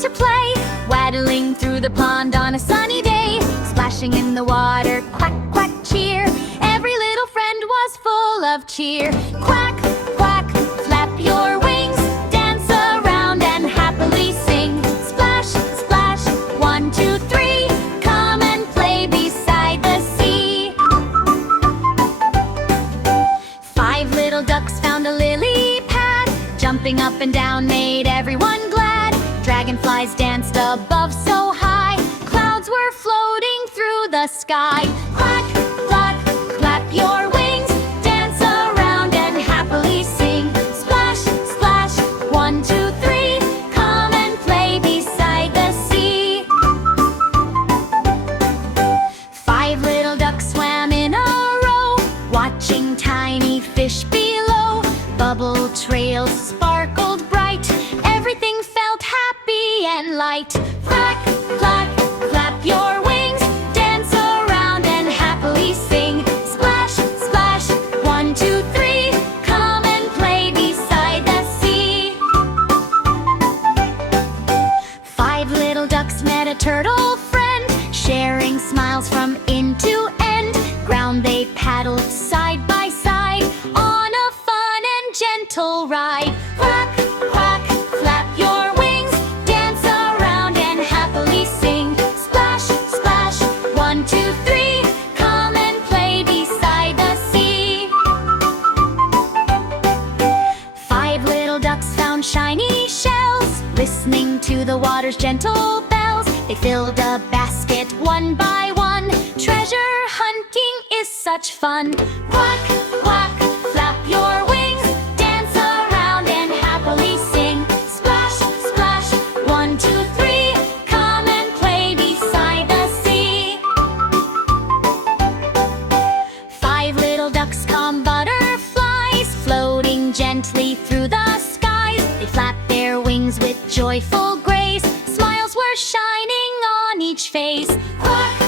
to play, waddling through the pond on a sunny day, splashing in the water, quack, quack, cheer. Every little friend was full of cheer. Quack, quack, flap your wings, dance around and happily sing. Splash, splash, 1, 2, 3, come and play beside the sea. 5 little ducks found a lily pad, jumping up and down made everyone glad. Dragonflies danced above so high, clouds were floating through the sky. Quack, quack, clap your wings, dance around and happily sing. Splash, splash, 1, 2, 3, come and play beside the sea. 5 little ducks swam in a row, watching tiny fish below. Bubble trails sparkled bright, everything felt happy and light. Quack, quack, clap your wings, dance around and happily sing. Splash, splash, 1, 2, 3, come and play beside the sea. 5 little ducks met a turtle friend, sharing smiles from end to end. Ground they paddled side by side on a fun and gentle ride. Quack, quack, flap your wings, dance around and happily sing. Splash, splash, 1, 2, 3, come and play beside the sea. 5 little ducks found shiny shells, listening to the water's gentle bells. They filled a basket one by one, treasure hunting is such fun. Quack, quack, flap your wings, dance around and happily sing. Splash, splash, 1, 2, 3, come and play beside the sea. 5 little ducks calm butterflies, floating gently through the skies. They flapped their wings with joyful grace, smiles were shining on each face. Quack,